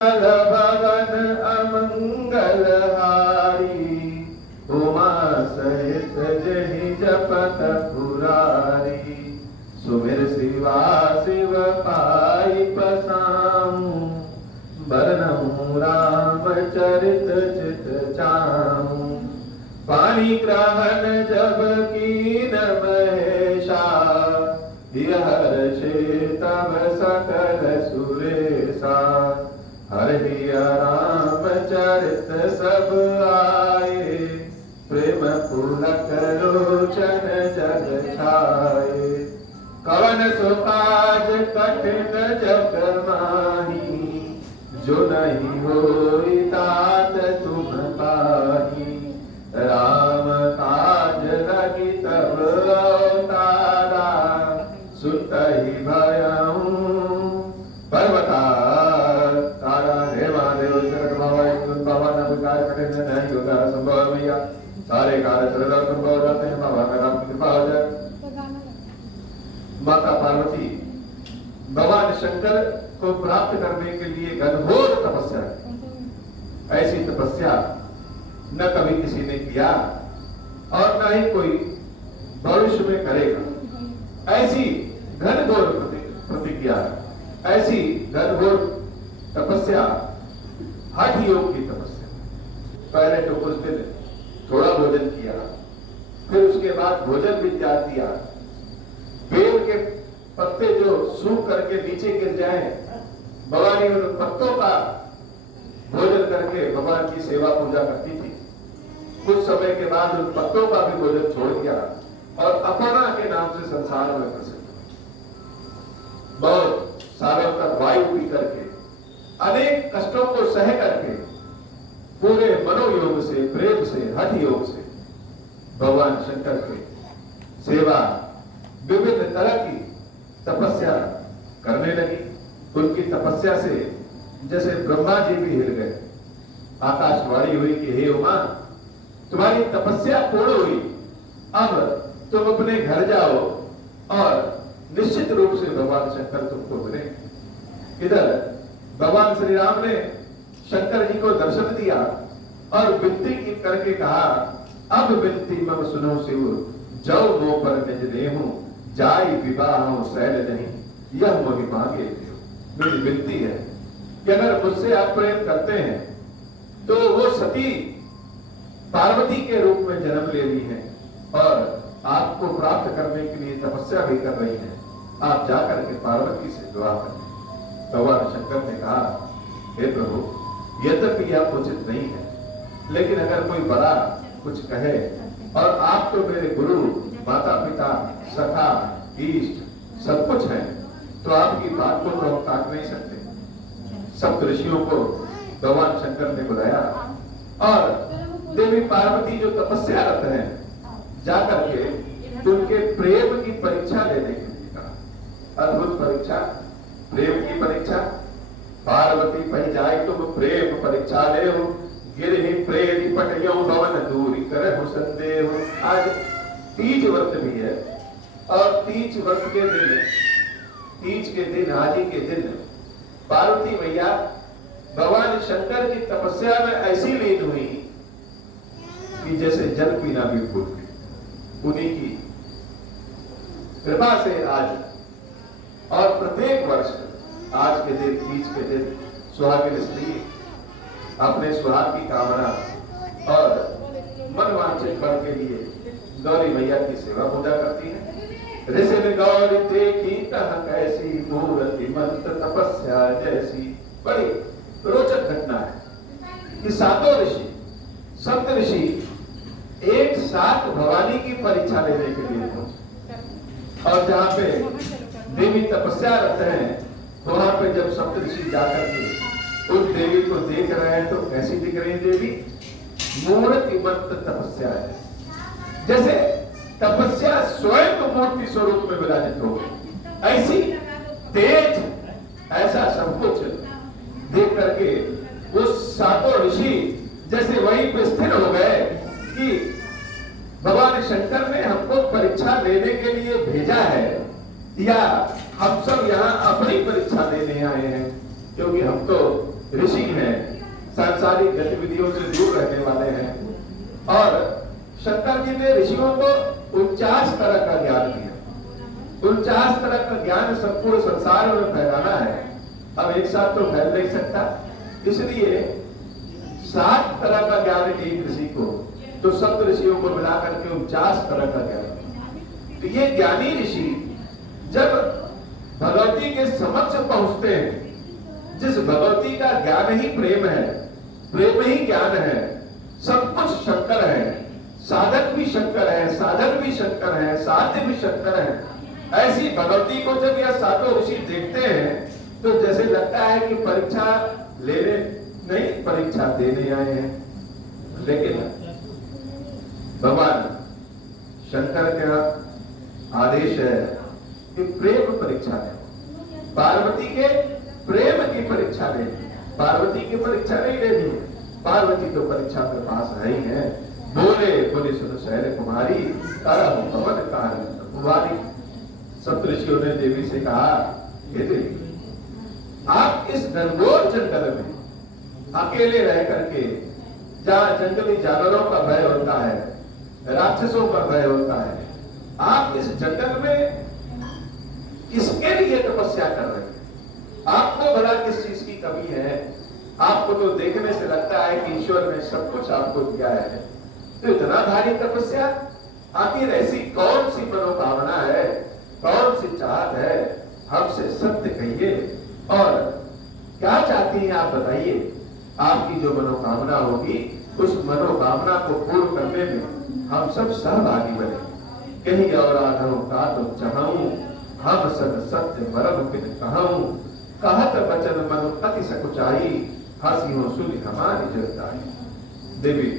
भवन अमंगल हारी, उमा सहित जहि जपत पुरारी। सुमिर शिवा शिव पाई पसाऊं, बरनऊं राम चरित चित चाऊं। पानी ग्रहण जब कीन महेशा, हर्षे तब सकल सुरेशा। हरि राम चरित सब आए, प्रेम पुलक लोचन जग छाए। कवन सुकाज कठिन जग माही, जो नहीं होई तात तुम पाही। राम काज लगी तब अवतारा, सुतहि भयहूँ पर्वतार। तारा हे महादेव जगत भवाय तुम भवन अभिकार कठिन नहीं होता संभव भैया। सारे कार्य सरल संभव हो जाते हैं बाबा में राम की कृपा हो जाए। माता पार्वती भगवान शंकर को प्राप्त करने के लिए घनघोर तपस्या, ऐसी तपस्या न कभी किसी ने किया और न ही कोई भविष्य में करेगा। ऐसी घनघोर प्रतिज्ञा, ऐसी घनघोर तपस्या, हठ योग की तपस्या। पहले तो कुछ दिन थोड़ा भोजन किया, फिर उसके बाद भोजन भी त्याग दिया। बेल के पत्ते जो सूख करके नीचे गिर जाए, भवानी उन पत्तों का भोजन करके भगवान की सेवा पूजा करती थी। कुछ समय के बाद उन पत्तों का भी भोजन छोड़ दिया और अपर्णा के नाम से संसार में प्रसिद्ध। बहुत सालों तक वायु पी करके, अनेक कष्टों को सह करके, पूरे मनोयोग से, प्रेम से, हठ योग से भगवान शंकर की सेवा, विभिन्न तरह की तपस्या करने लगी। उनकी तपस्या से जैसे ब्रह्मा जी भी हिल गए। आकाशवाणी हुई कि हे उमा, तुम्हारी तपस्या पूर्ण हुई, अब तुम अपने घर जाओ और निश्चित रूप से भगवान शंकर तुमको मिले। इधर भगवान श्री राम ने शंकर जी को दर्शन दिया और विनती करके कहा, अब विनती मम सुनो शिव, जौ मो पर निज देहूं, जाई विवाह शैल नहीं, यह मोहि मांगे देव। मेरी विनती है कि अगर मुझसे आप प्रेम करते हैं तो वो सती पार्वती के रूप में जन्म ले रही है और आपको प्राप्त करने के लिए तपस्या भी कर रही है। आप जाकर के पार्वती से विवाह करें। भगवान शंकर ने कहा, हे प्रभु, यद्यपि यह उचित नहीं है, लेकिन अगर कोई बड़ा कुछ कहे, और आप तो मेरे गुरु, माता पिता, सखा, इष्ट सब कुछ है, तो आपकी बात को तो हम काट नहीं सकते। सब ऋषियों को भगवान शंकर ने बुलाया और देवी पार्वती जो तपस्यारत है, जाकर के उनके प्रेम की परीक्षा लेने के लिए कहा। अद्भुत परीक्षा, प्रेम की परीक्षा। पार्वती पह जाए तुम प्रेम परीक्षा ले हो, गिरहि प्रेरी पटयो भवन दूरी करहु संदेह। आज तीज व्रत भी है और तीज व्रत के दिन, तीज के दिन, आज ही के दिन पार्वती मैया भगवान शंकर की तपस्या में ऐसी लीन हुई कि जैसे जल पीना भी भूल गई। उन्हीं की कृपा से आज और प्रत्येक वर्ष आज के दिन, तीज के दिन, सुहागिन स्त्री अपने सुहाग की कामना और मनवांछित फल के लिए गौरी मैया की सेवा पूजा करती है। ऋषि गौरी देखी तह कैसी, मूर्ति मंत्र तपस्या जैसी। बड़ी रोचक घटना है कि सातों ऋषि, सप्त ऋषि एक साथ भवानी की परीक्षा लेने के लिए पहुंचे। और जहां पे देवी तपस्यारत है, वहां पे जब सप्त ऋषि जाकर के उस देवी को देख रहे हैं तो कैसी दिख रही देवी? मूर्ति मंत्र तपस्या है, जैसे तपस्या स्वयं मूर्ति स्वरूप में विराजित हो, ऐसी तेज, ऐसा सब कुछ देख करके वो सातों ऋषि जैसे वहीं पे स्थिर हो गए कि भगवान शंकर ने हमको परीक्षा लेने के लिए भेजा है या हम सब यहाँ अपनी परीक्षा देने आए हैं, क्योंकि हम तो ऋषि सांसारिक गतिविधियों से दूर रहने वाले हैं। और शंकर जी ने ऋषियों को 49 तरह का ज्ञान दिया। 49 तरह का ज्ञान संपूर्ण संसार में फैलाना है। अब एक साथ तो फैल नहीं सकता, इसलिए 7 तरह का ज्ञान एक ऋषि को, तो सप्त ऋषियों को मिलाकर के 49 तरह का ज्ञान। तो ये ज्ञानी ऋषि जब भगवती के समक्ष पहुंचते हैं, जिस भगवती का ज्ञान ही प्रेम है, प्रेम ही ज्ञान है, सब कुछ शंकर है, साधक भी शंकर है, साधक भी शंकर है, साध्य भी शंकर है, ऐसी भगवती को जब यह सातों ऋषि देखते हैं तो जैसे लगता है कि परीक्षा लेने नहीं, परीक्षा देने आए हैं। लेकिन भगवान शंकर का आदेश है कि प्रेम परीक्षा लें, पार्वती के प्रेम की परीक्षा लें। पार्वती की परीक्षा नहीं लेनी, पार्वती तो परीक्षा में पास है ही है। बोले बोले सुन शैल कुमारी करम पवन कारण। सप्तऋषियों ने देवी से कहा, हे देवी, आप इस घनघोर जंगल में अकेले रह करके, जहां जंगली जानवरों का भय होता है, राक्षसों का भय होता है, आप इस जंगल में किसके लिए तपस्या कर रहे हैं? आपको भला किस चीज की कमी है? आपको तो देखने से लगता है कि ईश्वर ने सब कुछ आपको दिया है, तो इतना भारी तपस्या, आखिर ऐसी कौन सी मनोकामना है, कौन सी चाहत है? हमसे सत्य कहिए और क्या चाहती हैं आप बताइए। आपकी जो मनोकामना होगी उस मनोकामना को पूर्ण करने में हम सब सहभागी बने। कहीं और आधो का तो चाहूं, हम सब सत्य मरम बिन कहूं, कहत वचन मन अति सकुचाई, हंसी हो सुनी हमारी जरताई। देवी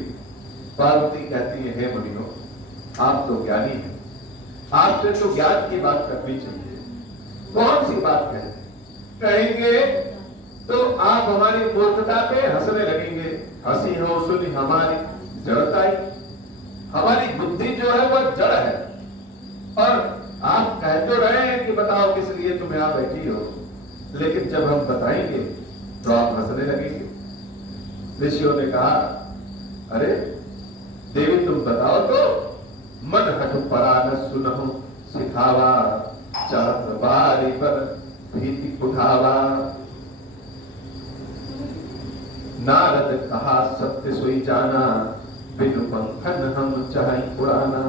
पार्वती कहती है, हे मुनियों, आप तो ज्ञानी हैं, आपसे तो ज्ञान की बात करनी चाहिए। कौन सी बात कहेंगे तो आप हमारी मूर्खता पे हंसने लगेंगे। हंसी हो सुनी हमारी जड़ताई, हमारी बुद्धि जो है वह जड़ है, और आप कह तो रहे हैं कि बताओ किस लिए तुम यहां बैठी हो, लेकिन जब हम बताएंगे तो आप हंसने लगेंगे। ऋषियों ने कहा, अरे देवी तुम बताओ तो। मन हट परान सुनहु सिखावा, चाहत बारी पर भीति उठावा। नारद कहा सत्य सोई जाना, बिनु पंखन हम चाहे उड़ाना।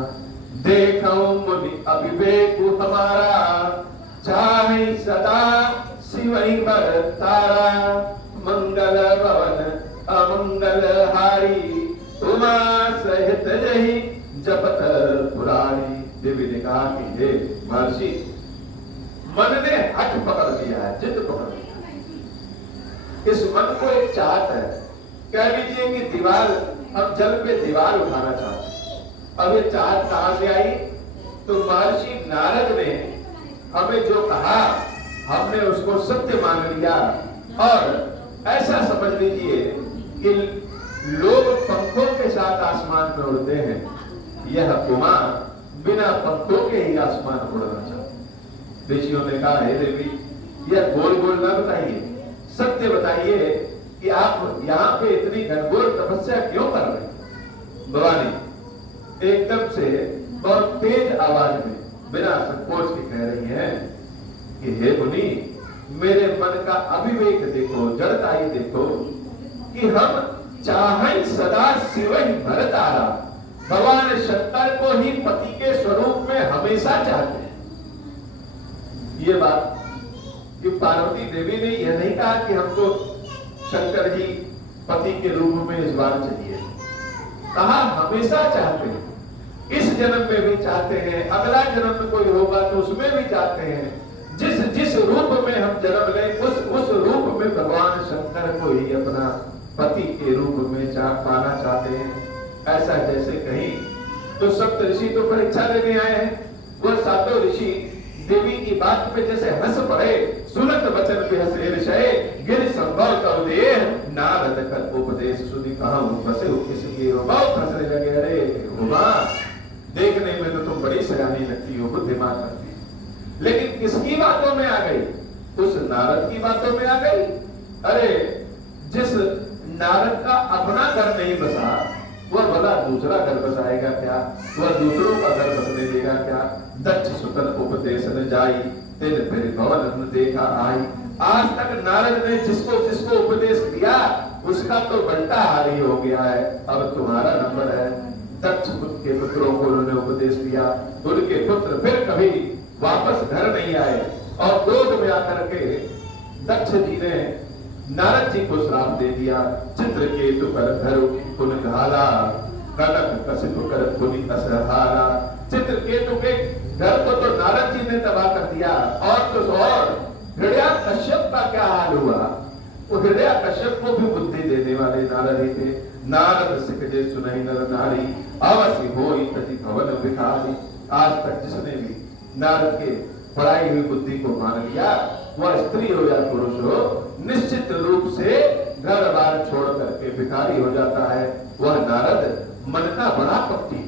देखो मुनि अविवेक हमारा, चाहे सदा शिवई पर तारा। मंगल भवन अमंगल हारी, उमा सहित जही जपत पुरारी। देवी ने कहा कि हे महर्षि, मन ने हठ पकड़ लिया है, जिद पकड़ लिया है। इस मन को एक चाहत है, कह लीजिए कि दीवार, हम जल पे दीवार उठाना चाहते हैं। अब ये चाहत कहां से आई? तो महर्षि नारद ने हमें जो कहा, हमने उसको सत्य मान लिया, और ऐसा समझ लीजिए कि लोग पंखों के साथ आसमान में उड़ते हैं, यह उमा बिना पंखों के ही आसमान उड़ना चाहती। ऋषियों ने कहा, हे देवी, यह गोल गोल ना बताइए, सत्य बताइए कि आप यहाँ पे इतनी घनघोर तपस्या क्यों कर रहे हैं? भवानी एकदम से बहुत तेज आवाज में बिना संकोच के कह रही हैं कि हे मुनि, मेरे मन का अविवेक देखो, जड़ताई देखो, कि हम चाहे सदा शिव ही भरतारा, भगवान शंकर को ही पति के स्वरूप में हमेशा चाहते हैं। ये बात कि पार्वती देवी ने यह नहीं कहा कि हमको शंकर जी पति के रूप में इस बार चाहिए, कहा हमेशा चाहते हैं, इस जन्म में भी चाहते हैं, अगला जन्म में कोई होगा तो उसमें भी चाहते हैं। जिस जिस रूप में हम जन्म लें, उस रूप में भगवान शंकर को ही अपना पति के रूप में पाना चाहते हैं। ऐसा जैसे कहीं तो सप्त ऋषि तो परीक्षा देने आए हैं, वह सातों ऋषि देवी की बात पे जैसे हंस पड़े। सुनत वचन पे हंसे ऋषय, गिर संभव कर दे, नारद कर उपदेश सुनी कहूं बसे किसलिए हो। बहुत हंसने लगे, अरे उमा, देखने में तो तुम बड़ी सयानी लगती हो, बुद्धिमान लगती हो, लेकिन किसकी बातों में आ गई? उस नारद की बातों में आ गई। अरे जिस नारद का अपना घर नहीं बसा, वह भला दूसरा घर बसाएगा क्या? वह दूसरों का घर बसने देगा क्या? दक्ष सुतन उपदेश न जाई, तेरे फिर भवन न देखा आई। आज तक नारद ने जिसको जिसको उपदेश दिया उसका तो बंटा हारी हो गया है। अब तुम्हारा नंबर है। दक्ष के पुत्रों को उन्होंने उपदेश दिया, उनके पुत्र फिर कभी वापस घर नहीं आए और क्रोध में आकर के दक्ष जी ने नारद जी को श्राप दे दिया। चित्रकेतु कर धरु पुन घाला, कनक कसिप कर पुनि असहारा। चित्रकेतु के घर को तो नारद जी ने तबाह कर दिया, और तो और हिरण्याकश्यप का क्या हाल हुआ? वो हिरण्याकश्यप को भी बुद्धि देने वाले नारद ही थे। नारद सिकजे सुनहि नर नारी, अवश्य होई तति भवन भिखारी। आज तक जिसने भी नारद के पढ़ाई हुई बुद्धि को मान लिया, वह स्त्री हो या पुरुष हो, निश्चित रूप से घर बार छोड़ करके भिखारी हो जाता है। वह नारद मन का बड़ा कपटी,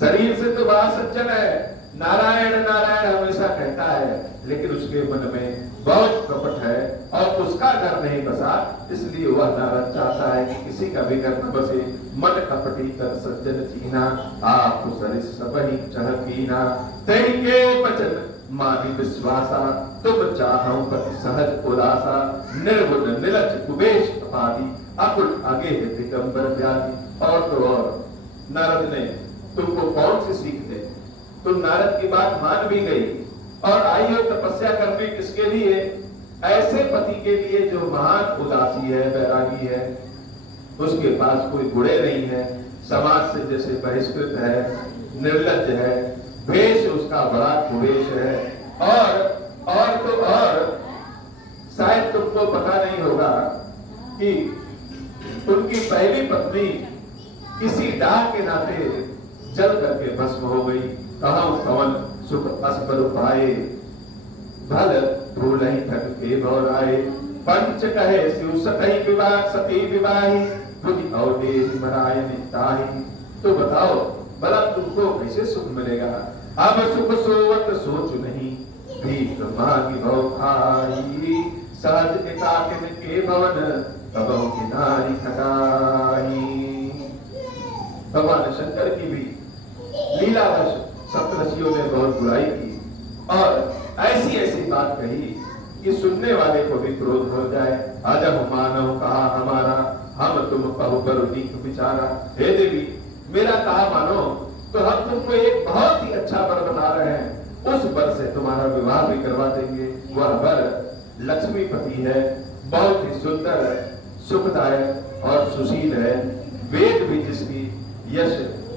शरीर से तो बड़ा सज्जन है, नारायण नारायण हमेशा कहता है, लेकिन उसके मन में बहुत कपट है और उसका घर नहीं बसा। इसलिए वह नारद चाहता है कि किसी का भी घर न बसे। मन कपटी कर सज्जन चीना, आप सरिस सबहि चह कीना। तेहि के वचन मानि विश्वासा, तुम चाहौ पति सहज उदासा। निर्गुण निलज कुबेश अपादी, अकुल आगे है दिगंबर व्याधि। और तो और नारद ने तुमको कौन सी सीख दे? तुम नारद की बात मान भी गई और आई हो तपस्या करने किसके लिए? ऐसे पति के लिए जो महान उदासी है, बैरागी है, उसके पास कोई गुणे नहीं है, समाज से जैसे बहिष्कृत है, निर्लज है, वेश उसका बड़ा कुवेश है। और तो और शायद तुमको पता नहीं होगा कि उनकी पहली पत्नी किसी डाह के नाते जल करके भस्म हो गई। कहूं कवन सुख असबर पाए, भल भूल ही थक के भौराए। पंच कहे शिव सतहि विवाह सती विवाही, बुद्धि और देह मराय निताही। तो बताओ भला तुमको कैसे सुख मिलेगा? अब सुख सोवत सोच नहीं, भीख मांगी भव खाई। सहज एकाकिन के भवन, तबौ की नारी थकाई। भगवान शंकर की भी लीलावश सप्तऋषियों ने बहुत बुराई की और ऐसी ऐसी बात कही कि सुनने वाले को भी क्रोध हो जाए। अजब मानव कहा हमारा, हम तुम कहु करो दीख विचारा। हे देवी, मेरा कहा मानो तो हम तुमको एक बहुत ही अच्छा वर बता रहे हैं, उस वर से तुम्हारा विवाह भी करवा देंगे। वह वर लक्ष्मीपति है, बहुत ही सुंदर, सुखदायक और सुशील है। वेद भी जिसकी यश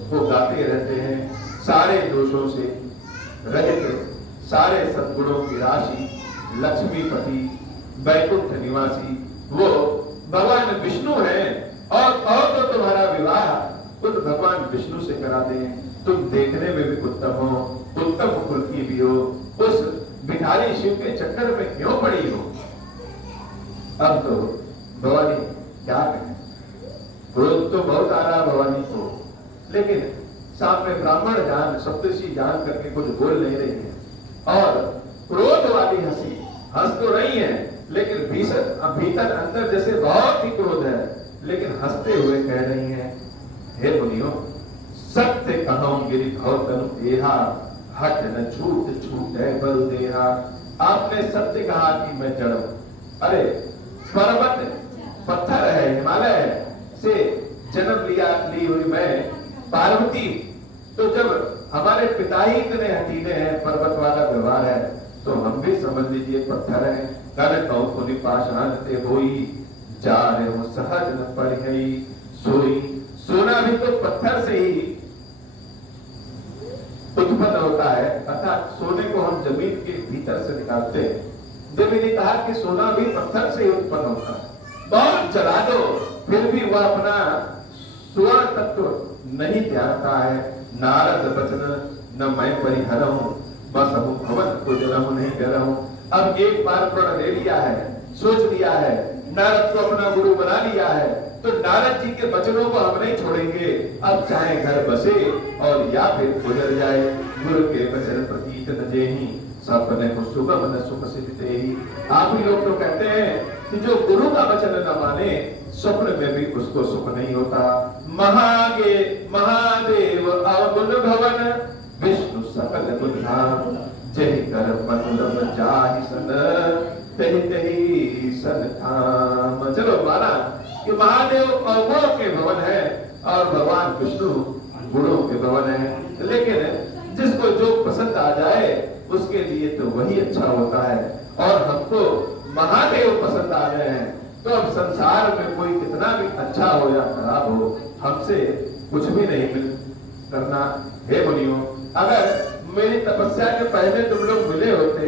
को गाते रहते हैं, सारे दोषों से रहित, सारे सद्गुणों की राशि, लक्ष्मीपति, वैकुंठ निवासी, वो भगवान विष्णु है। और तो तुम्हारा विवाह उन भगवान विष्णु से करा दें। तुम देखने में भी उत्तम हो, उत्तम कुल की भी हो, उस भिखारी शिव के चक्कर में क्यों पड़ी हो? अब तो भवानी क्या कहें, क्रोध तो बहुत आ रहा भवानी को, लेकिन सामने ब्राह्मण जान, सप्तऋषि जान करके कुछ बोल नहीं रही है। और क्रोध वाली हंसी हंस तो रही है, लेकिन भीतर अंदर जैसे बहुत ही क्रोध है, लेकिन हंसते हुए कह रही है, हे मुनियों, सत्य कहूं गिरि भव तनु देहा, हट न छूट छूटे बरु देहा। आपने सत्य कहा कि मैं जड़ हूं। अरे पर्वत पत्थर है, हिमालय से जन्म ली हुई मैं पार्वती, तो जब हमारे पिता ही इतने हटीले हैं, पर्वत वाला व्यवहार है, तो हम भी समझ लीजिए पत्थर है। कर कहूं पुनि पाषाण ते होई, जा रहे हो सहज न पढ़ई सोई। सोना भी तो पत्थर से ही उत्पन्न होता है, अर्थात सोने को हम जमीन के भीतर से निकालते हैं। देवी ने कहा कि सोना भी पत्थर से ही उत्पन्न होता है। बहुत जला दो, फिर भी वह अपना स्वर्ण तत्व नहीं त्यागता है। नारद बचन न मैं परिहरहूं, बस हूं भवन को जलहूं नहीं डरहूं। अब एक बार प्रण ले लिया है, सोच लिया है, नारद को अपना गुरु बना लिया है, तो नारद जी के वचनों को हम नहीं छोड़ेंगे। अब चाहे घर बसे और या फिर गुजर जाए, गुरु के वचन प्रतीत न जेहि, सपने को सुगम न सुख सिद्धि। आप ही लोग तो कहते हैं कि जो गुरु का वचन न माने स्वप्न में भी उसको सुख नहीं होता। महादेव अवगुण भवन, विष्णु सकल गुण धाम, जहि कर मनोरम जाहि सन, तहि तहि सन धाम। चलो माना कि महादेव अवगुणों के भवन है और भगवान विष्णु गुणों के भवन है, लेकिन जिसको जो पसंद आ जाए उसके लिए तो वही अच्छा होता है। और हमको महादेव पसंद आ गए हैं तो अब संसार में कोई कितना भी अच्छा हो या खराब हो, हमसे कुछ भी नहीं मिल करना। हे मुनियों, अगर मेरी तपस्या के पहले तुम लोग मिले होते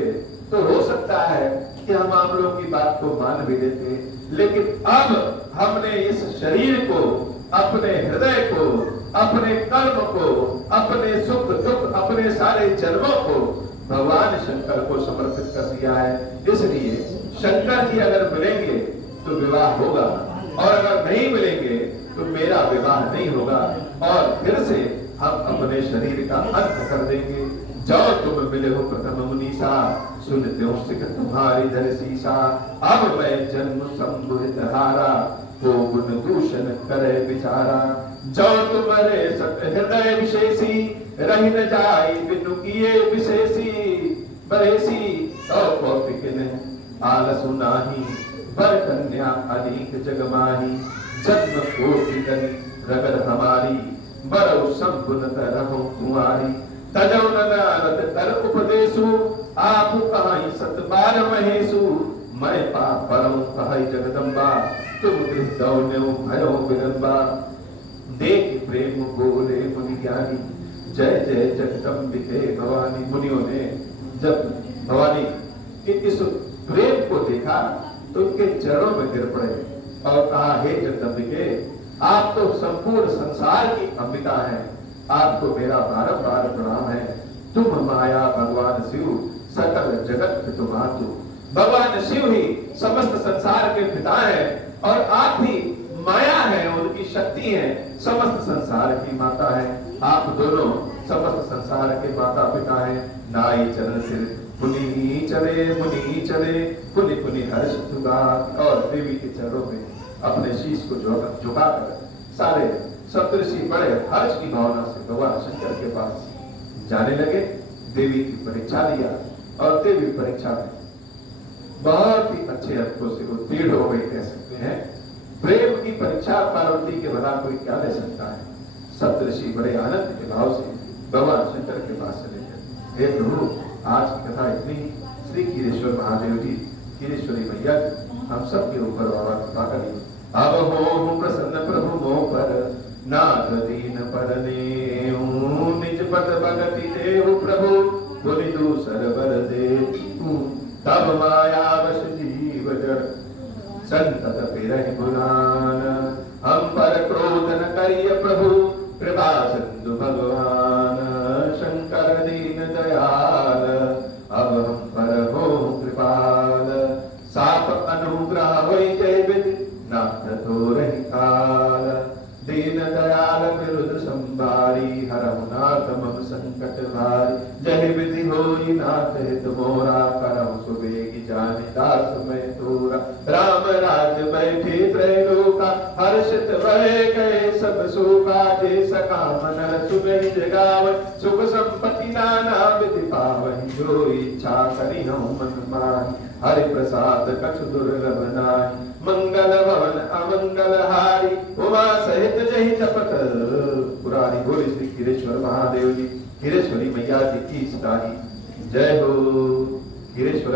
तो हो सकता है कि हम आप लोगों की बात को मान भी लेते, लेकिन अब हमने इस शरीर को, अपने हृदय को, अपने कर्म को, अपने सुख दुख, अपने सारे जन्मों को भगवान शंकर को समर्पित कर दिया है। इसलिए शंकर जी अगर मिलेंगे तो विवाह होगा, और अगर नहीं मिलेंगे तो मेरा विवाह नहीं होगा, और फिर से हम अपने शरीर का अंत कर देंगे। जाओ तुम मिले हो प्रथम मुनीसा, सुनते हो सिख तुम्हारी धर सीसा, अब मैं जन्म संबुहित हारा, को गुण दूषण करे बिचारा। जाओ तुम्हारे हृदय विशेषी, रही न जाई बिनु किए विशेषी, बरेसी और कौतिकिन आलसु नाही, बर कन्या अनेक जगमाही, जन्म कोटि करी रगड़ हमारी, बरौ संपुनत रहो कुंवारी, तजौ ननारद कर उपदेशु, आपु कहाई सत बार महेशु, मैं पाप परम कहाई जगदम्बा, तुम गृह दौन्यो भयो विदम्बा। देख प्रेम बोले मुनि ज्ञानी, जय जय जगदम्बिके भवानी। मुनियों ने जब भवानी के इस प्रेम को देखा तो उनके चरणों में गिर पड़े और कहा, हे जगदम्बिके, आप तो संपूर्ण संसार की अंबिका हैं, आपको मेरा बारंबार प्रणाम है। तुम माया भगवान शिव, सकल जगत पितुमातु। भगवान शिव ही समस्त संसार के पिता हैं और आप ही माया है, उनकी शक्ति है, समस्त संसार की माता है। आप दोनों समस्त संसार के माता पिता हैं। नाई चरण सिर पुनि चले, मुनि चले, पुनि पुनि हर्ष दुगा। और देवी के चरणों में अपने शीश को झुकाकर सारे सप्तऋषि बड़े हर्ष की भावना से भगवान शंकर के पास जाने लगे। देवी की परीक्षा लिया और देवी परीक्षा में बहुत ही अच्छे अंकों से उत्तीर्ण हो गई, कह सकते हैं। प्रेम की परीक्षा पार्वती के भला कोई क्या ले सकता है। सप्तऋषि बड़े आनंद के भाव से भगवान शंकर के पास चले गए। हे प्रभु, आज की कथा इतनी। श्री खीरेश्वर महादेव जी, खीरेश्वरी मैया हम सब के ऊपर बाबा कृपा करिए। अब हो प्रसन्न प्रभु मोह पर, नाथ दीन परने निज पद भगति देहु प्रभु, बोली दूसर बर दे। तब माया वश जीव जड़, संतत फिरहि बुलान, हम पर क्रोध न करिय प्रभु, कृपा सिंधु भगवान। शंकर दीन दयाल, अब हम पर हो कृपाल, साप अनुग्रह होई जय विधि, नाथ तो रही काल। दीन दयाल विरुद्ध संभारी, हरहु नाथ मम संकट भारी। जय विधि होई नाथ हित मोरा, करहु सुबेगी जानि दास मैं तोरा। राम राज बैठे त्रैलोका, हर्षित भय गए सब शोका। जे सका मन सुबह जगावै, सुख संपत्ति नाना विधि पावहि। जो इच्छा करि हूँ मन माहि, हरि प्रसाद कछु दुर्लभ नाहि। मंगल भवन अमंगल हारी, उमा सहित जहि जपत पुरारी। बोले श्री खीरेश्वर महादेव जी, खीरेश्वरी मैया जी की सदाई जय हो। खीरेश्वर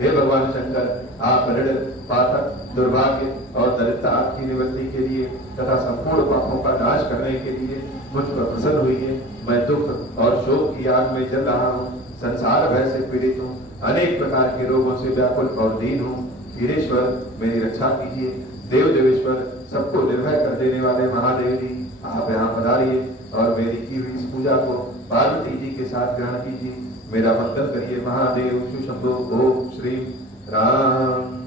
हे भगवान शंकर, आप ऋण पातक दुर्भाग्य और दरिद्रता की निवृत्ति के लिए तथा संपूर्ण पापों का नाश करने के लिए मुझ पर प्रसन्न हुई। मैं दुख और शोक की आग में जल रहा हूँ, संसार भय से पीड़ित हूँ, अनेक प्रकार के रोगों से व्याकुल और दीन हूँ। खीरेश्वर मेरी रक्षा कीजिए। देव देवेश्वर, सबको निर्भय कर देने वाले महादेव जी, आप यहाँ पधारिए और मेरी की हुई इस पूजा को पार्वती जी के साथ ग्रहण कीजिए। मेरा मंगल करिए महादेव। शंभो ओम श्री राम।